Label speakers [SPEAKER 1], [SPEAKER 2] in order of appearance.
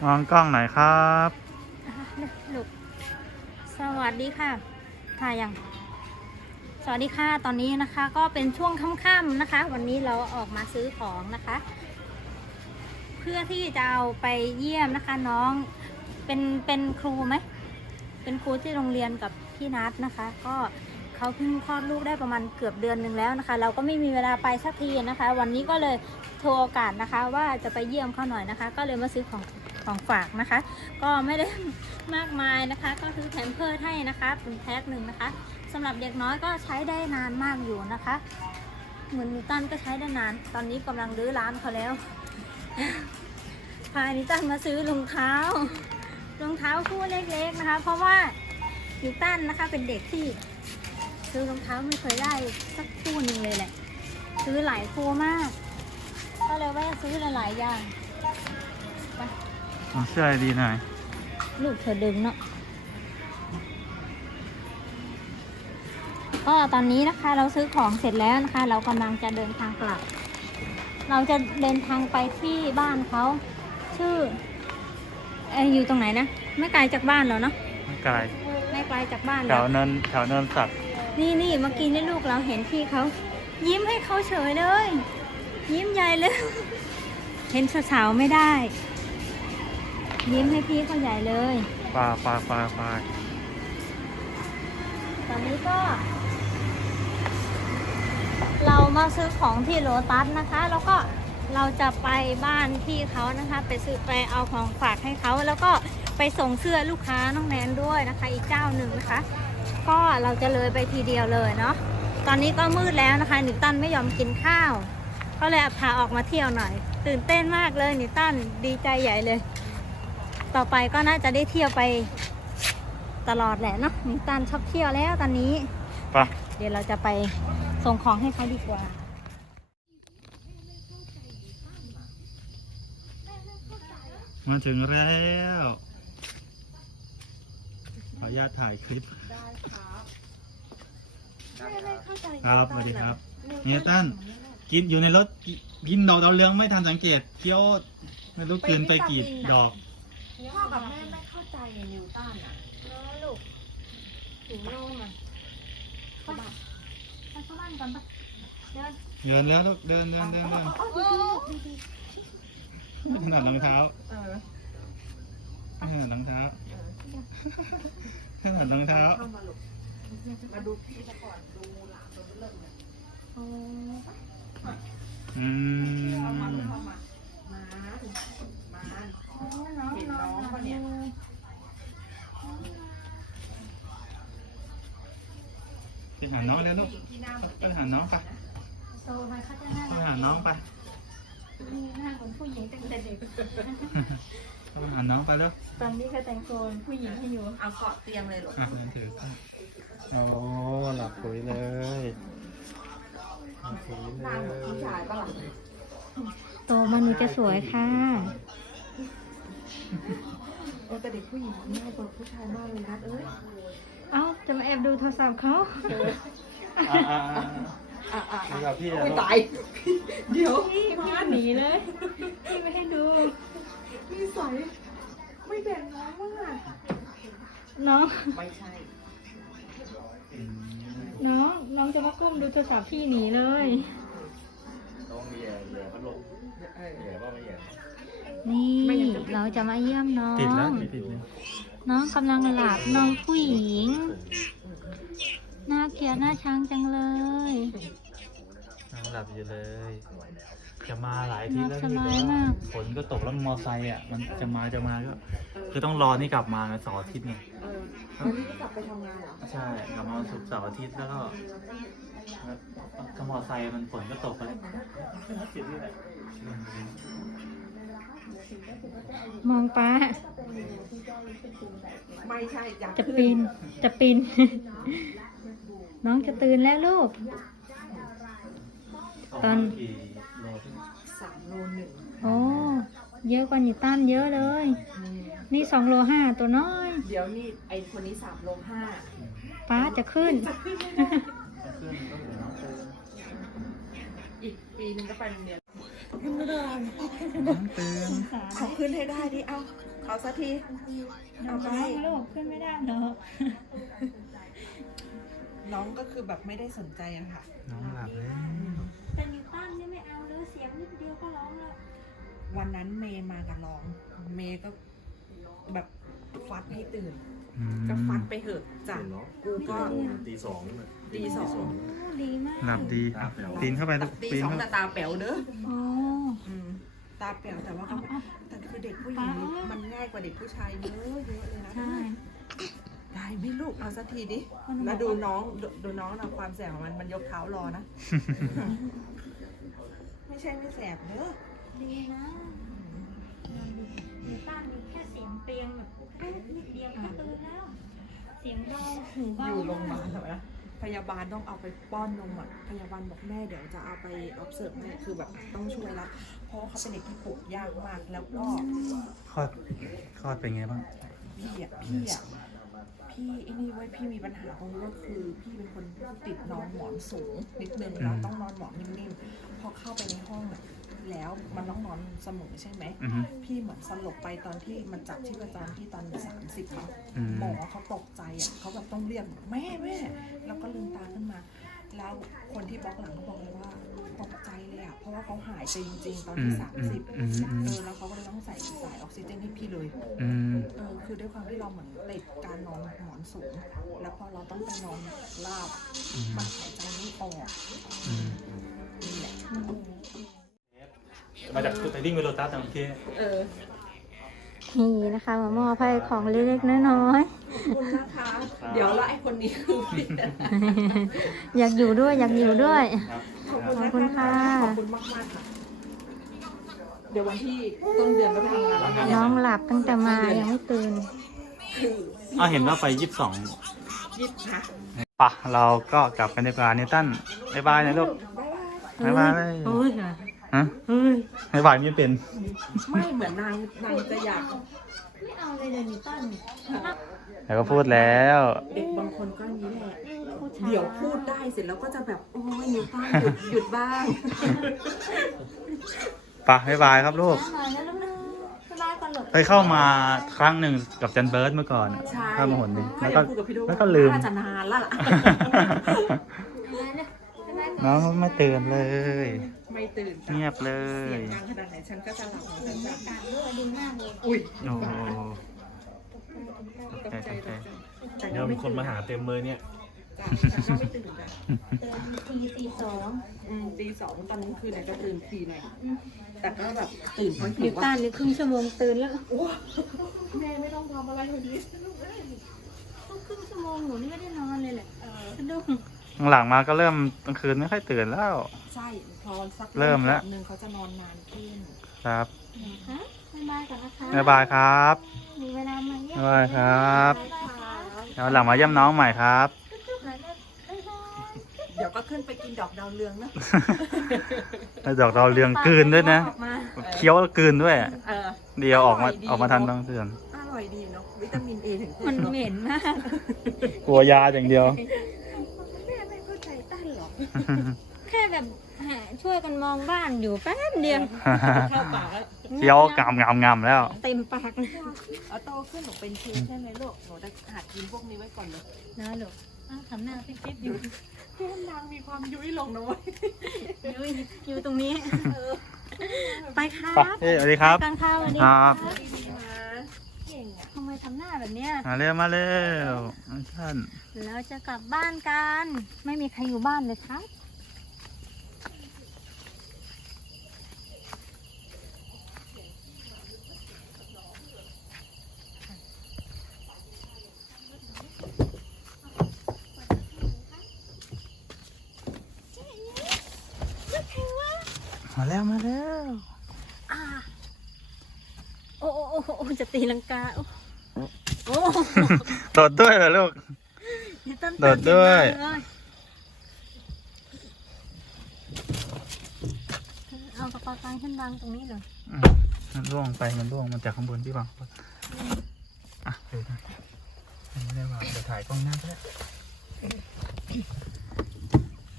[SPEAKER 1] มองกล้องหน่อยครับ
[SPEAKER 2] ลูกสวัสดีค่ะถ่ายยังสวัสดีค่ะตอนนี้นะคะก็เป็นช่วงค่ำๆนะคะวันนี้เราออกมาซื้อของนะคะเพื่อที่จะเอาไปเยี่ยมนะคะน้องเป็นครูไหมเป็นครูที่โรงเรียนกับพี่นัทนะคะก็เขาเพิ่งคลอดลูกได้ประมาณเกือบเดือนหนึ่งแล้วนะคะเราก็ไม่มีเวลาไปสักทีนะคะวันนี้ก็เลยโทรโอกาสนะคะว่าจะไปเยี่ยมเขาหน่อยนะคะก็เลยมาซื้อของฝากนะคะก็ไม่ได้มากมายนะคะก็ซื้อแถมเพิร์สให้นะคะเป็นแพ็คหนึ่งนะคะสำหรับเด็กน้อยก็ใช้ได้นานมากอยู่นะคะเหมือนนิวตันก็ใช้ได้นานตอนนี้กำลังรื้อร้านเขาแล้วพานิวตันมาซื้อรองเท้คู่เล็กๆนะคะเพราะว่านิวตันนะคะเป็นเด็กที่ซื้อรองเท้าไม่เคยได้สักคู่หนึ่งเลยแหละซื้อหลายคู่มากก็เลยว่าซื้อหลายๆอย่างไป
[SPEAKER 1] เสื้อดีหน่อย
[SPEAKER 2] ลูกเธอดึงเนาะก็ตอนนี้นะคะเราซื้อของเสร็จแล้วนะคะเรากำลังจะเดินทางกลับเราจะเดินทางไปที่บ้านเขาชื่ออยู่ตรงไหนนะไม่ไกลจากบ้านเราเนาะ
[SPEAKER 1] ไม่ไกล
[SPEAKER 2] จากบ้าน
[SPEAKER 1] แถวเนินสัก
[SPEAKER 2] นี่เมื่อกี้นี่ลูกเราเห็นพี่เขายิ้มให้เขาเฉยเลยยิ้มใหญ่เลยเห็นสาวๆไม่ได้ยิ้มให้พี่เขาใหญ่เลย
[SPEAKER 1] ปลา
[SPEAKER 2] ตอนนี้ก็เรามาซื้อของที่โลตัสนะคะแล้วก็เราจะไปบ้านพี่เขานะคะไปเอาของฝากให้เขาแล้วก็ไปส่งเสื้อลูกค้าน้องแนนด้วยนะคะอีกเจ้าหนึ่งนะคะก็เราจะเลยไปทีเดียวเลยเนาะตอนนี้ก็มืดแล้วนะคะนิวตันไม่ยอมกินข้าวก็เลยพาออกมาเที่ยวหน่อยตื่นเต้นมากเลยนิวตันดีใจใหญ่เลยต่อไปก็น่าจะได้เที่ยวไปตลอดแหละเนาะนิวตันชอบเที่ยวแล้วตอนนี้
[SPEAKER 1] ไป
[SPEAKER 2] เดี๋ยวเราจะไปส่งของให้เขาดีกว่า
[SPEAKER 1] มาถึงแล้วขออนุญาตถ่ายคลิปครับสวัสดีครับเนตันกินอยู่ในรถกินดอกดาวเรืองไม่ทันสังเกตเคี้ยวไม่รู้กินไปกี่ดอก
[SPEAKER 3] พ่อกับแม่ไม่เข้าใจนิวตันอ่ะ
[SPEAKER 2] ลูกถึงโล่งอ่ะเข้าบ้านก่อนปะ
[SPEAKER 1] เดินแล้วลูกเดินขนาดรองเท้าขนาดรองเท้า
[SPEAKER 3] มาดูพี่ตะก่อนดูหลานตัวเริ่มเลย
[SPEAKER 2] น้อง
[SPEAKER 3] เห็นน้องปะเนี่ย
[SPEAKER 1] ไปหาน้องแล้วลูกไปหาน้องไป
[SPEAKER 2] โตไปเขาจะ
[SPEAKER 1] ไปหาน้องไป
[SPEAKER 2] นี่หน้าของผู้หญิงตั้งแต่เด็ก
[SPEAKER 1] ไปหาน้องไปแล้ว
[SPEAKER 2] ตอนนี้เขาแต่งตัวผู้หญิงให้อยู่
[SPEAKER 3] เอาเกาะเตียงเลยหรอ
[SPEAKER 1] ถือโอ้หลับปุ๋ยเลย
[SPEAKER 3] ผู้ชายก็หลับ
[SPEAKER 2] โตมาหนูจะสวยค่ะ
[SPEAKER 3] แต่เด็กผู้หญิงน่าเป็นผู้ชายมากเลยนะ
[SPEAKER 2] เอ้าจะมาแอบดูโทรศัพท์เขา
[SPEAKER 1] พี่
[SPEAKER 3] ตายเดี๋ยว
[SPEAKER 2] พี่หนีเลยพี่ไม่ให้ดู
[SPEAKER 3] พี่ใส่ไม่แบ่งน้องว่ะ
[SPEAKER 2] น้อง
[SPEAKER 3] ไม่ใช่
[SPEAKER 2] น้องจะมาก้มดูโทรศัพท์พี่หนีเลย
[SPEAKER 1] น้องแย่พัดลมแย่ก็ไม่แย่
[SPEAKER 2] นี่เราจะมาเยี่ยมน้อง
[SPEAKER 1] ติดแล้วติดเลย
[SPEAKER 2] น้องกำลังหลับน้องผู้หญิงน่าเกลียดน่าชังจังเลย
[SPEAKER 1] นั่งหลับอยู่เลยจะมาหลายทีแล้วฝนก็ตกแล้วมอไซค์อ่ะมันจะมาก็คือต้องรอนี่กลับมาเสาร์อาทิตย์ไง
[SPEAKER 3] วันนี้กลับไปทำงานเหรอ
[SPEAKER 1] ใช่กลับมาศุกร์เสาร์อาทิตย์แล้วก็มอไซค์มันฝนก็ตกไปแล้ว
[SPEAKER 2] มองป้า
[SPEAKER 3] ไม่ใช่
[SPEAKER 2] จะปีนน้องจะตื่นแล้วลูกตอน
[SPEAKER 3] 3 โล 1
[SPEAKER 2] โอ้เยอะกว่านิวตันเยอะเลยนี่2 โล 5ตัวน้อย
[SPEAKER 3] เดี๋ยวนี่ไอคนนี้3 โล 5
[SPEAKER 2] ป้าจะขึ้น
[SPEAKER 3] อีกปีนึงก็ไปโรงเรียนขึ้นไม่ได้
[SPEAKER 1] น้องตื่น
[SPEAKER 3] ขอขึ้นให้ได้ดิ เอาขอสักที เอาไป
[SPEAKER 2] ลูกขึ้นไม่ได้เนาะ
[SPEAKER 3] น้องก็คือแบบไม่ได้สนใจอะค่ะ
[SPEAKER 1] น้องหลับเลย
[SPEAKER 2] แต่นิวตันนี่ไม่เอาเลยเสียงนิดเดียวก็ร้องแล้ว
[SPEAKER 3] วันนั้นเมย์มากับน้อง เมย์ก็แบบฟัดให้ตื่น ก็ฟัดไปเถอะจ้ะกูก็
[SPEAKER 4] ตีสองนั่นแหละ
[SPEAKER 3] ตีสอง
[SPEAKER 2] ดีมาก
[SPEAKER 1] หลับดีปีนเข้าไปลูก
[SPEAKER 3] ตี
[SPEAKER 1] ปีน
[SPEAKER 3] สอง
[SPEAKER 1] เข้า
[SPEAKER 3] แต่ตาแป๋วเด้อ
[SPEAKER 2] อ๋อ
[SPEAKER 3] อืมตาแป๋วแต่ว่าเขาแต่คือเด็กผู้หญิงมันง่ายกว่าเด็กผู้ชายเยอะเลยนะ
[SPEAKER 2] ใช่
[SPEAKER 3] ได้ไหม่ลูกเอาสักทีดิ แล้วดูน้องดูน้องนะความแสบของมันยกเท้ารอนะ ไม่ใช่ไม่แสบเด้อ
[SPEAKER 2] ดีนะนิวตันมีแค่เสียงเตียงแบบแค่นิดเดียวก็ตื่นแล้ว เสียงเบาหูเบา
[SPEAKER 3] อยู่โรงพยาบาลเหรอนะพยาบาลต้องเอาไปป้อนนมอ่ะพยาบาลบอกแม่เดี๋ยวจะเอาไป observe แม่คือแบบต้องช่วยละเพราะว่าเขาเป็นเด็กที่ปลูกยากมากแล้วก็
[SPEAKER 1] คลอดเป็นไงบ้าง
[SPEAKER 3] พี่ไอ้นี่ไว้พี่มีปัญหาตรงนี้ก็คือพี่เป็นคนติดนอนหมอนสูงนิดนึงแล้วต้องนอนหมอนนิ่มๆพอเข้าไปในห้องอะแล้วมันต้องนอนเสมอใช่ไหม
[SPEAKER 1] อือฮึ
[SPEAKER 3] พี่เหมือนสลบไปตอนที่มันจับชีพจรที่ตอน30เนาะ
[SPEAKER 1] อืม
[SPEAKER 3] หมอเขาตกใจอ่ะเขาแบบต้องเรียกแม่แล้วก็ลืมตาขึ้นมา แล้วคนที่บล็อกหลังเขาบอกเลยว่าตกใจเลยอ่ะเพราะว่าเขาหายไปจริงๆตอนที่30แล้วเขาก็เลยต้องใส่สายออกซิเจนให้พี่เลย
[SPEAKER 1] อืม
[SPEAKER 3] คือด้วยความที่เราเหมือนติดการนอนหมอนสูง แล้วพอเราต้องไปนอนราบมันหายใจไม่ออก
[SPEAKER 1] อืม
[SPEAKER 3] นี่แหละ
[SPEAKER 1] มาจากไทดิ้งเวโรตัสโอเค
[SPEAKER 2] นี่นะคะมามอบให้ของเล็กๆน้อย
[SPEAKER 3] ขอบคุณนะคะ เดี๋ยวแล้วไอ้คนนี้คือพี่นะ
[SPEAKER 2] ๆ อยากอยู่ด้วยอยากอยู่ด้วย
[SPEAKER 3] ขอบคุณนะคะขอบคุณมากมากๆค่ะ เดี๋ยววันที่ต้นเดือนก็ไปทำงานแล้วนะ
[SPEAKER 2] น้องหลับตั้งแต่มายังไม่ตื่น
[SPEAKER 3] คือ
[SPEAKER 1] อ้าวเห็นว่าไป22
[SPEAKER 3] ยิบนะ
[SPEAKER 1] ปะเราก็กลับกันดีกว่านิวตันบ๊ายบายนะลูกบ๊ายบาย
[SPEAKER 2] โอ้ย
[SPEAKER 1] ฮะ
[SPEAKER 2] เฮ้ย
[SPEAKER 1] บ๊ายบายไม่เป็น
[SPEAKER 3] ไม่เหมือนนางจะอยาก
[SPEAKER 2] ไม่เอาเลยเดี๋ยวนิวตัน
[SPEAKER 1] แต่ก็พูดแล้ว
[SPEAKER 3] เด็กบางคนก็อย่างนี้แหละ
[SPEAKER 2] ผู้ชาย
[SPEAKER 3] เดี๋ยวพูดได้เสร็จแล้วก็จะแบบโอ้ยนิ้วป้าหยุดบ้าง
[SPEAKER 1] ปะบ๊ายบายครับลูก
[SPEAKER 2] มาแล้วลูกนะสบายก่อนหลบ
[SPEAKER 1] เคยเข้ามาครั้งหนึ่งกับจันเบิร์ดเมื่อก่อน
[SPEAKER 3] ใช่
[SPEAKER 1] เข้ามาหนหนึ่ง
[SPEAKER 3] ก็
[SPEAKER 1] แล้ว
[SPEAKER 3] ยั
[SPEAKER 1] ก็
[SPEAKER 3] งพูดกับพี่โด
[SPEAKER 1] แล้วก็ลืม
[SPEAKER 3] น่าจะนานแล้วล่ะ
[SPEAKER 1] น้องไม่ตื่นเลย
[SPEAKER 3] ไม่ตื่น
[SPEAKER 1] เงียบเล
[SPEAKER 3] เสีย
[SPEAKER 1] ย
[SPEAKER 3] งดังขนาดไหนฉันก็จะหลับเหมือนกันจ้ะ
[SPEAKER 2] การด้วยดีมากเลย
[SPEAKER 3] อุ้ย
[SPEAKER 1] โอ้โห
[SPEAKER 3] ตกใจแต่
[SPEAKER 4] เดี๋ยวมีคนมาหาเต็มเลยเนี่ย
[SPEAKER 3] จ้ะฉันก็ไม่ตื่นจ้ะ
[SPEAKER 2] เตือนตีสอง
[SPEAKER 3] ตีสองตอนกลางคืนเนี่ยจะตื่นทีหน่อยแต่ก็แบบตื่นเพราะหิ
[SPEAKER 2] นิ
[SPEAKER 3] ว
[SPEAKER 2] วตั
[SPEAKER 3] ว่ะ
[SPEAKER 2] นนี่ครึ่งชั่วโมงตื่นแล้ว
[SPEAKER 3] โอ้แม่ไม่ต้องทำอะไรเลยดิ
[SPEAKER 2] ต้องครึ่งชั่วโมงหนูนี่ไม่ได้นอนเลยแหละสะดุ้ง
[SPEAKER 1] หลังมาก็เริ่มกลางคืนไม่ค่อยตื่นแล้ว
[SPEAKER 3] ใช่พอสัก
[SPEAKER 1] เริ่มแล้ว
[SPEAKER 3] นึงเขาจะนอนนานขึ้น
[SPEAKER 1] ครับ
[SPEAKER 2] นะคะบ๊ายบายก่อนนะคะ
[SPEAKER 1] บ๊ายบายครับ
[SPEAKER 2] มีเวลามาเยี่ยม
[SPEAKER 1] บ๊ายบายครับ
[SPEAKER 2] บ๊ายบายค่ะ
[SPEAKER 1] แล้วหลังมาเยี่ยมน้องใหม่ครับ
[SPEAKER 2] จุ๊บๆหน่อยนะบ๊ายบาย
[SPEAKER 3] เดี๋ยวก็ขึ้นไปกินดอกดาวเรืองนะ
[SPEAKER 1] แล้วดอกเราวเรืองกลืนด้วยนะ
[SPEAKER 2] ออกมา
[SPEAKER 1] เคี้ยวแล้วกลืนด้วย เดียวออกมา
[SPEAKER 3] อร่อยดี
[SPEAKER 1] ออกมาทันต้องเตือน
[SPEAKER 3] อร่อยดีเนาะวิตามินเอถึง
[SPEAKER 2] มันเหม็นมาก
[SPEAKER 1] กลัวยาอย่างเดียว
[SPEAKER 3] แม่ไม่เข้าใจตั้นหรอก
[SPEAKER 2] แค่แบบหาช่วยกันมองบ้านอยู่แป๊บเดียว
[SPEAKER 3] เข้าปากแล้ว
[SPEAKER 1] เคี้ยวงำแล้ว
[SPEAKER 2] เต็มปากเลย
[SPEAKER 3] เอาโตขึ้นหนูเป็นเชฟใช่ไหมลูกหนูจะหัดกินพวกนี้ไว้ก่อนเลย
[SPEAKER 2] นะลูกอ้าวทำหน้าปิ๊บๆอยู่
[SPEAKER 3] เพื่อนนางมีความยุ้ยลงนะเว้ย
[SPEAKER 2] อยู่ตรงนี้ ไปครับ
[SPEAKER 1] ไปสวัสดีครับ
[SPEAKER 2] ไปกันข้าววันนี้
[SPEAKER 1] ครับ
[SPEAKER 3] ดีๆนะเก่งอ่ะ
[SPEAKER 2] ทำไมทำหน้าแบบเนี้ย
[SPEAKER 1] มาเร็วมาเร็วท่าน
[SPEAKER 2] เราจะกลับบ้านกัน ไม่มีใครอยู่บ้านเลยครับ
[SPEAKER 1] มาแล้วมาแล้ว
[SPEAKER 2] อ่าโอ้โอ้โอ้โอ้จะตีลังกา โอ้โอ้
[SPEAKER 1] โดดด้วยเหรอลูก
[SPEAKER 2] นี่ต้น
[SPEAKER 1] โดดด้วย
[SPEAKER 2] เอ้เอากระเป๋าตังค์ขึ้นวางตรงนี้เลย
[SPEAKER 1] มันร่วงไปมันร่วงมันจากข้างบนพี่บังอ่ะเดี๋ยวนะไม่ได้วางเดี๋ยวถ่ายกล้องหน้าก็ได้